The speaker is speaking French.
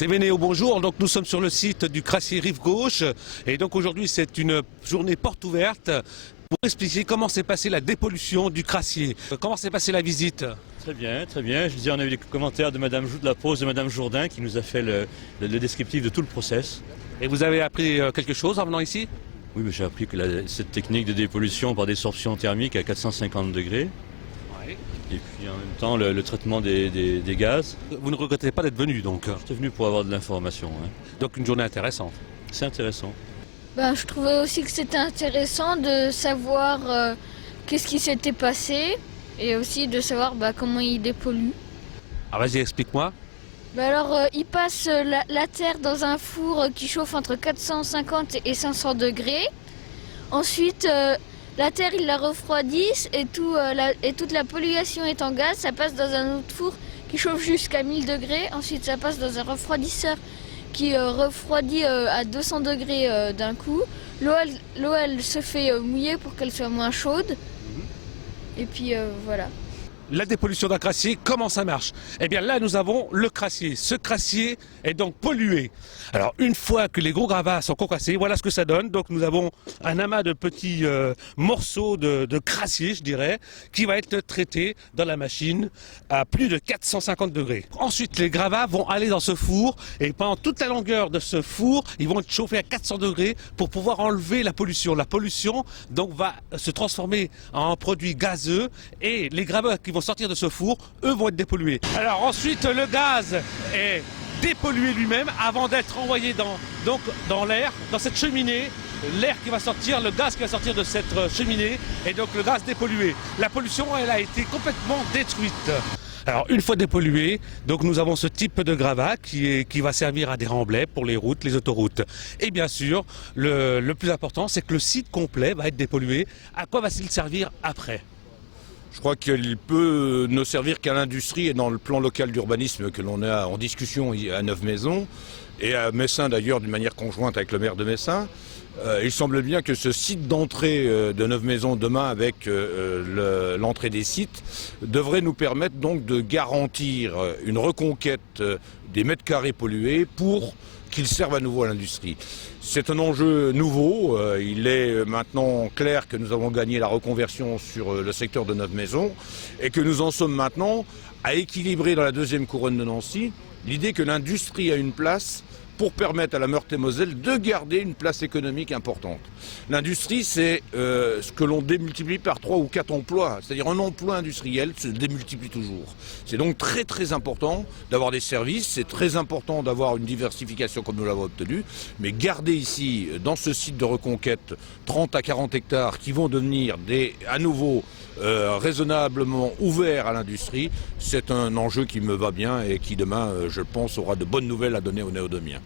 Téménéo, bonjour. Donc nous sommes sur le site du Crassier Rive Gauche et donc aujourd'hui c'est une journée porte ouverte pour expliquer comment s'est passée la dépollution du Crassier. Comment s'est passée la visite? Très bien, très bien. Je disais, on a eu des commentaires de la pause de Madame Jourdain qui nous a fait le descriptif de tout le process. Et vous avez appris quelque chose en venant ici? Oui, mais j'ai appris que cette technique de dépollution par désorption thermique à 450 degrés, et puis en même temps le traitement des gaz. Vous ne regrettez pas d'être venu donc? J'étais venu pour avoir de l'information. Hein. Donc une journée intéressante. C'est intéressant. Je trouvais aussi que c'était intéressant de savoir qu'est-ce qui s'était passé et aussi de savoir comment il dépollue. Ah vas-y, explique-moi. Il passe la terre dans un four qui chauffe entre 450 et 500 degrés. Ensuite, la terre, il la refroidissent et toute la pollution est en gaz. Ça passe dans un autre four qui chauffe jusqu'à 1000 degrés. Ensuite, ça passe dans un refroidisseur qui refroidit à 200 degrés d'un coup. L'eau, elle se fait mouiller pour qu'elle soit moins chaude. Et puis voilà. La dépollution d'un crassier, comment ça marche? Eh bien là, nous avons le crassier. Ce crassier est donc pollué. Alors une fois que les gros gravats sont concassés, voilà ce que ça donne. Donc nous avons un amas de petits morceaux de crassier, je dirais, qui va être traité dans la machine à plus de 450 degrés. Ensuite, les gravats vont aller dans ce four et pendant toute la longueur de ce four, ils vont être chauffés à 400 degrés pour pouvoir enlever la pollution. La pollution donc va se transformer en produit gazeux et les gravats qui vont sortir de ce four, eux vont être dépollués. Alors ensuite, le gaz est dépollué lui-même avant d'être envoyé dans l'air, dans cette cheminée. L'air qui va sortir, le gaz qui va sortir de cette cheminée et donc le gaz dépollué. La pollution, elle a été complètement détruite. Alors une fois dépollué, donc nous avons ce type de gravat qui va servir à des remblais pour les routes, les autoroutes. Et bien sûr, le plus important, c'est que le site complet va être dépollué. À quoi va-t-il servir après ? Je crois qu'il peut ne servir qu'à l'industrie et dans le plan local d'urbanisme que l'on a en discussion à Neuve-Maisons et à Messin d'ailleurs d'une manière conjointe avec le maire de Messin. Il semble bien que ce site d'entrée de Neuve-Maisons demain avec l'entrée des sites devrait nous permettre donc de garantir une reconquête des mètres carrés pollués pour qu'ils servent à nouveau à l'industrie. C'est un enjeu nouveau. Il est maintenant clair que nous avons gagné la reconversion sur le secteur de Neuve-Maisons et que nous en sommes maintenant à équilibrer dans la deuxième couronne de Nancy l'idée que l'industrie a une place pour permettre à la Meurthe-et-Moselle de garder une place économique importante. L'industrie, c'est ce que l'on démultiplie par 3 ou 4 emplois, c'est-à-dire un emploi industriel se démultiplie toujours. C'est donc très très important d'avoir des services, c'est très important d'avoir une diversification comme nous l'avons obtenu, mais garder ici, dans ce site de reconquête, 30 à 40 hectares qui vont devenir à nouveau raisonnablement ouverts à l'industrie, c'est un enjeu qui me va bien et qui demain, je pense, aura de bonnes nouvelles à donner aux Néodomiens.